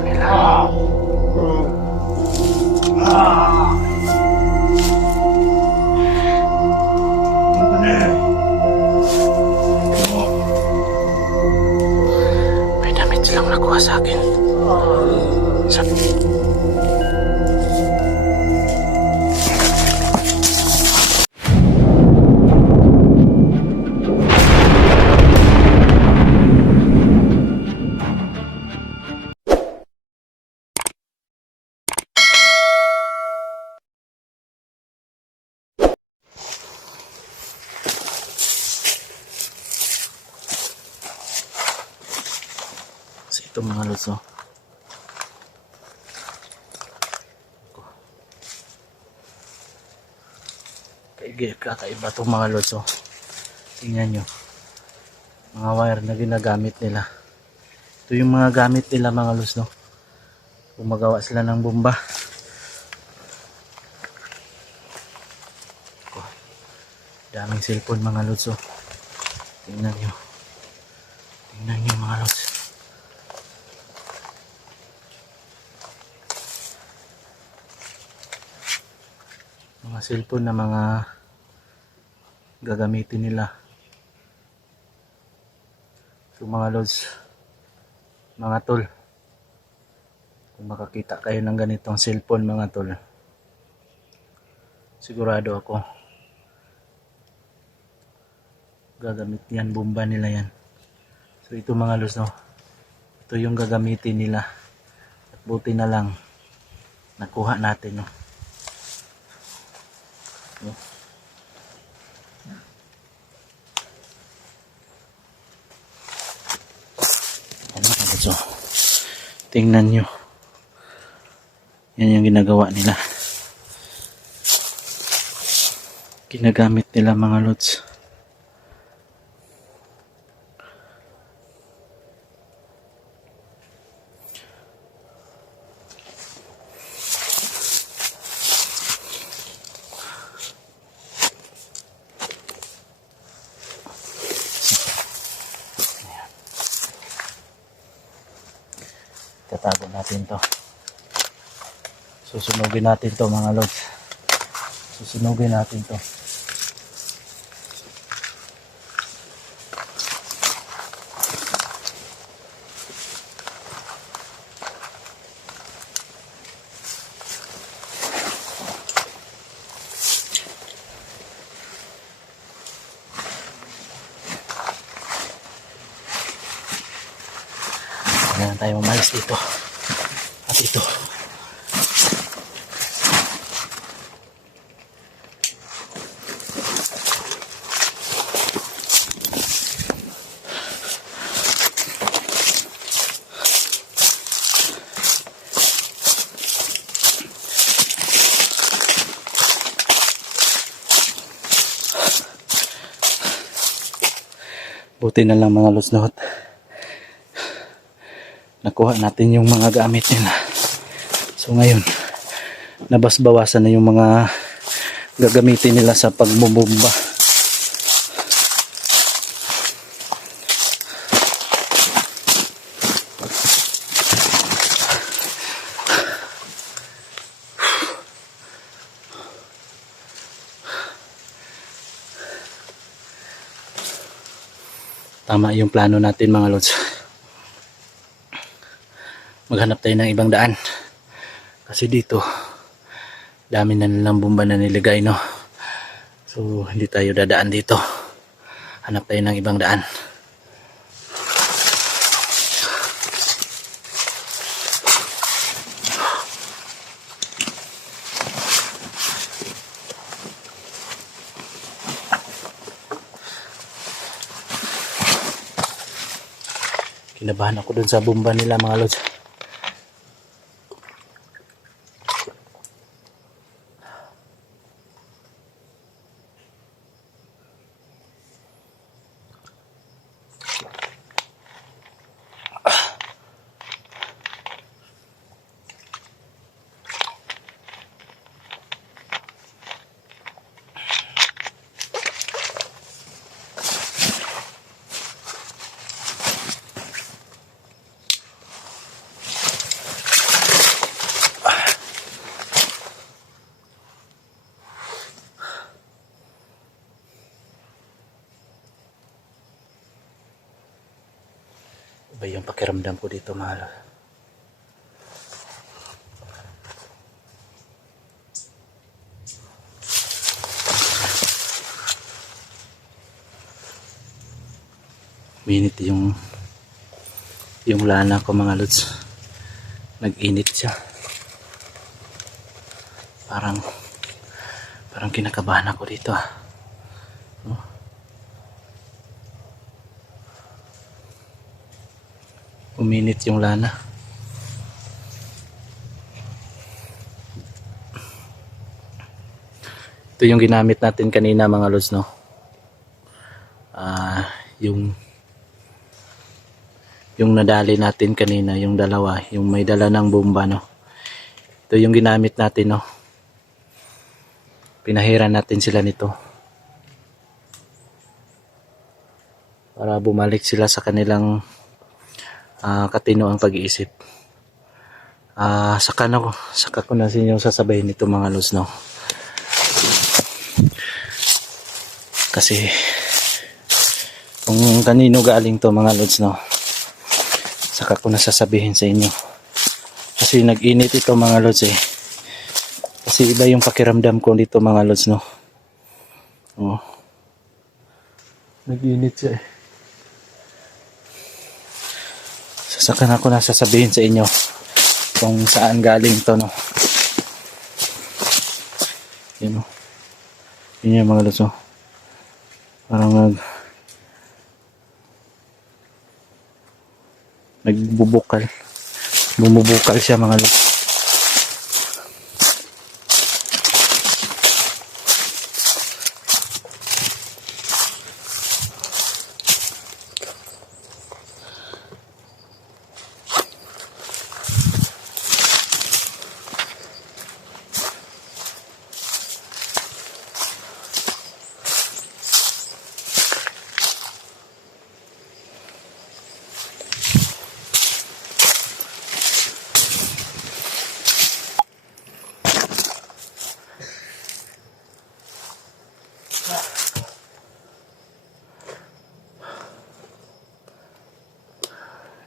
nila. May damit silang nakuha sa akin. So ito mga lods, oh. Kakaiba itong mga lods, oh. Tingnan nyo. Mga wire na ginagamit nila. Ito yung mga gamit nila mga lods, no. Gumagawa sila ng bomba. Daming cellphone mga lods, oh. Tingnan nyo. Tingnan nyo mga lods. Mga cellphone na mga gagamitin nila. So mga lods, mga tol, kung makakita kayo ng ganitong cellphone mga tol, sigurado ako gagamit yan, bomba nila yan. So ito mga lods, no, ito yung gagamitin nila. At buti na lang nakuha natin, no. Ano mga lods, oh. Tingnan nyo, yan yung ginagawa nila, ginagamit nila mga lods. Tatago natin to. Susunugin natin to mga lods. Susunugin natin to. Ayan tayo umalis dito. At ito. Buti na lang mga lods, nakuha natin yung mga gamit nila. So ngayon, nabasbawasan na yung mga gagamitin nila sa pagbubomba. Tama yung plano natin mga lods. Maghanap tayo ng ibang daan. Kasi dito, dami na nilang bomba na nilagay, no? So, hindi tayo dadaan dito. Hanap tayo ng ibang daan. Kinabahan ako dun sa bomba nila mga lods. Iba yung pakiramdam ko dito mga lods. Minit yung lana ko mga lods. Nag-init siya. Parang kinakabahan ako dito ah. Oh. Uminit yung lana. Ito yung ginamit natin kanina mga lods, no? Yung nadali natin kanina, yung dalawa, yung may dala ng bomba, no? Ito yung ginamit natin, no? Pinahiran natin sila nito para bumalik sila sa kanilang katinoang pag-iisip. Saka ko na sa inyo sasabihin nito mga lods, no? Kasi kung kanino galing to mga lods, no? Saka ko na sasabihin sa inyo. Kasi nag-init ito mga lods eh. Kasi iba yung pakiramdam ko dito mga lods, no? Oh. Nag-init siya eh. Saka na ko na sasabihin sa inyo kung saan galing to, no? Yun, no? Yun yung mga lods, no? Parang nagbubukal. Bumubukal siya mga lods.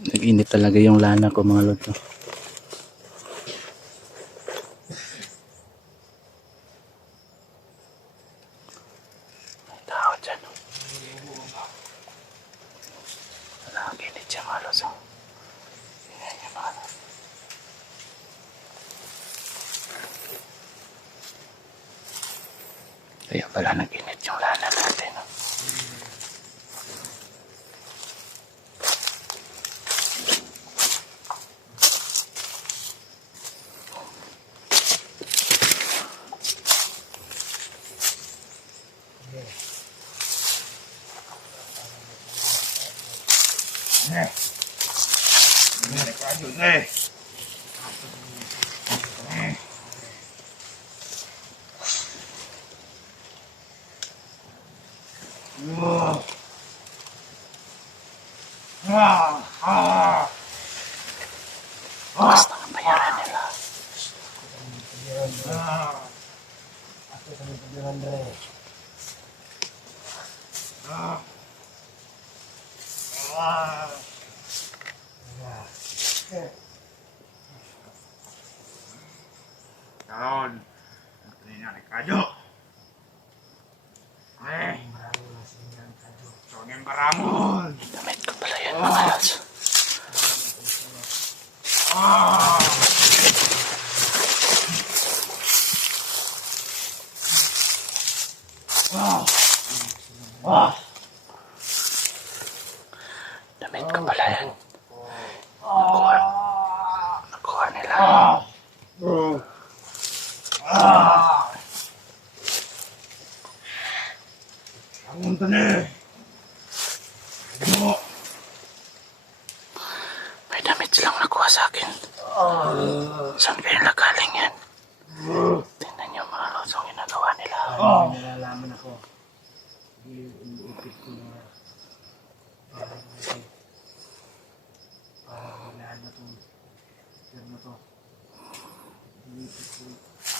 Nag-init talaga yung lana ko mga lods, no? May tao dyan, no? Nag-init siya mga lods, no? Yan yung mga lods. Kaya pala nag-init yung lana natin, no? Basta ang bayaran nila. Tahun ini ada kado. Soalnya barangon. Damit ko pala yan mga lods. Damit ko pala yan. Nakuha nila. Bangun tani. May damit silang nakuha sa akin. Saan kayo nagaling yan? Tingnan nyo mga lods ang ginagawa nila. Nalalaman ako. Iupit ko na parang wala na itong sir na to. Iupit ko.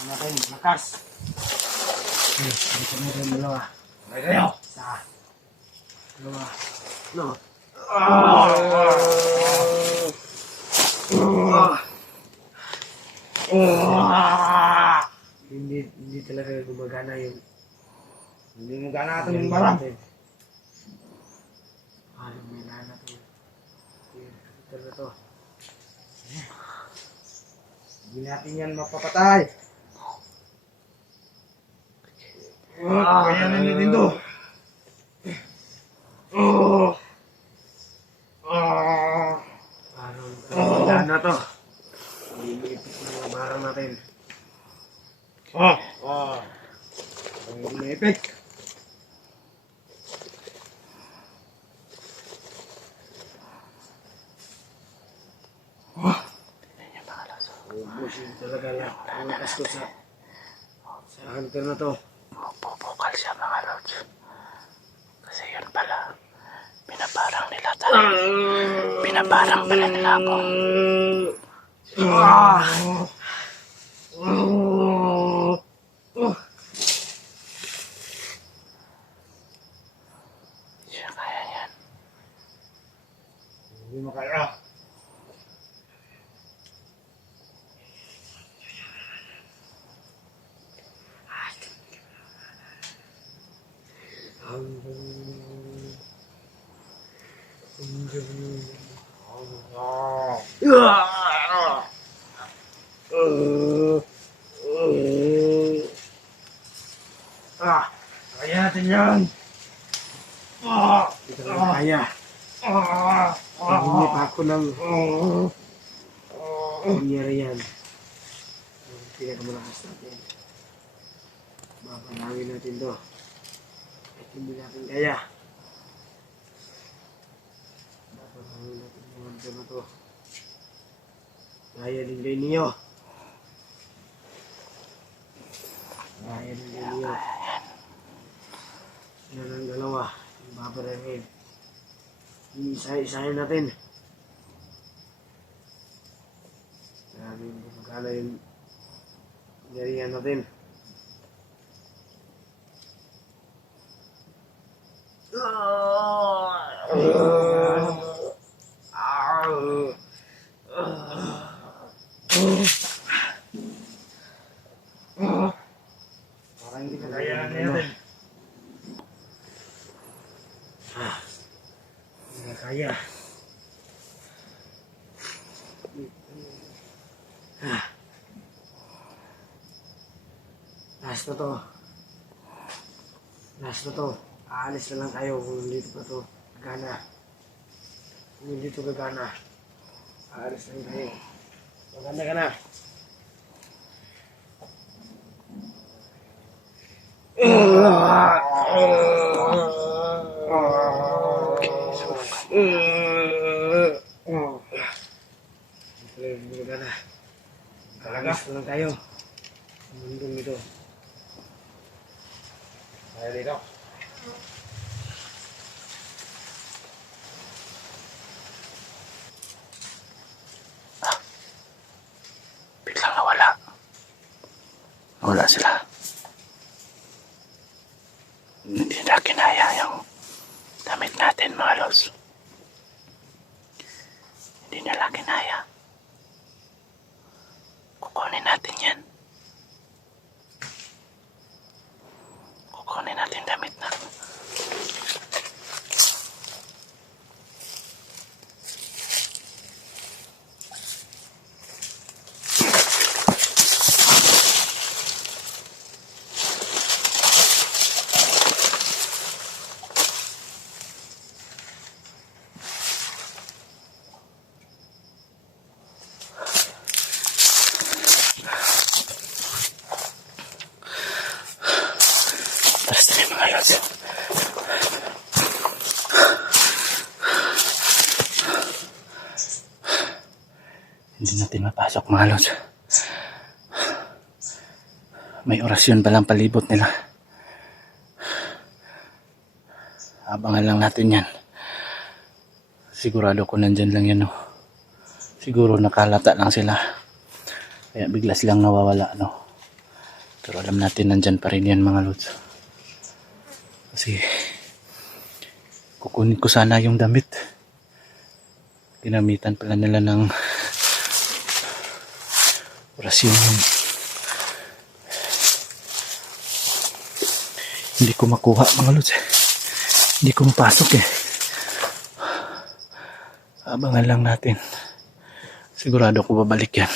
Ano natin? Lakas! Okay, dito mo rin dalawa. May kayo. Isa. Dalawa. No. Hindi talaga gumagana yung Hindi mo gana itong barang. Parang may lana to. Ito na to. Hindi natin yan mapapatay. Kaya na nyo din to. Parang may lana to. Iniipit yung mga barang natin. Ang umipit. Ubus yun talaga lang. Ang lakas ko sa hunter na to. Bubukal siya mga lods. Kasi yun pala, binabarang nila tayo. Binabarang pala nila ako. Siya kaya yan. Hindi mo kaya. Kaya natin yan. Hindi talaga kaya. Hindi pa ako ng nangyari yan. Ang pinakamalakas natin. Babalangin natin to. At hindi natin kaya. Babalangin natin yung hunter na to. Kaya din kayo niyo. Kaya din kayo niyo. Yan ang dalawa. Yung babalangin. Iisa-isahin natin. Grabe yung magkala yung nariyan natin. Parang hindi na kaya natin. Hindi na kaya. Last na to. Last na to. Aalis na lang tayo kung hindi pa to gagana. Kung hindi to gagana. Aalis na lang tayo. Maganda ka na. Hindi gagana. Talaga? Aalis na lang tayo. Sa mundong ito. Kaya dito. Biglang nawala. Nawala sila. Hindi na kinaya yung damit natin mga lods. Hindi nila kinaya. Kukunin natin yan. Kukunin natin damit na. Taras na yung mga lods. Hindi natin mapasok mga lods. May orasyon palang palibot nila. Abangan lang natin yan. Sigurado ko nandyan lang yan, no. Siguro nakalata lang sila. Kaya bigla silang nawawala, no. Pero alam natin nandyan pa rin yan mga lods. Kasi kukunin ko sana yung damit. Ginamitan pala nila ng Orasyon yun. Hindi ko makuha mga lods eh. Hindi ko mapasok eh. Abangan lang natin. Sigurado ko babalik yan.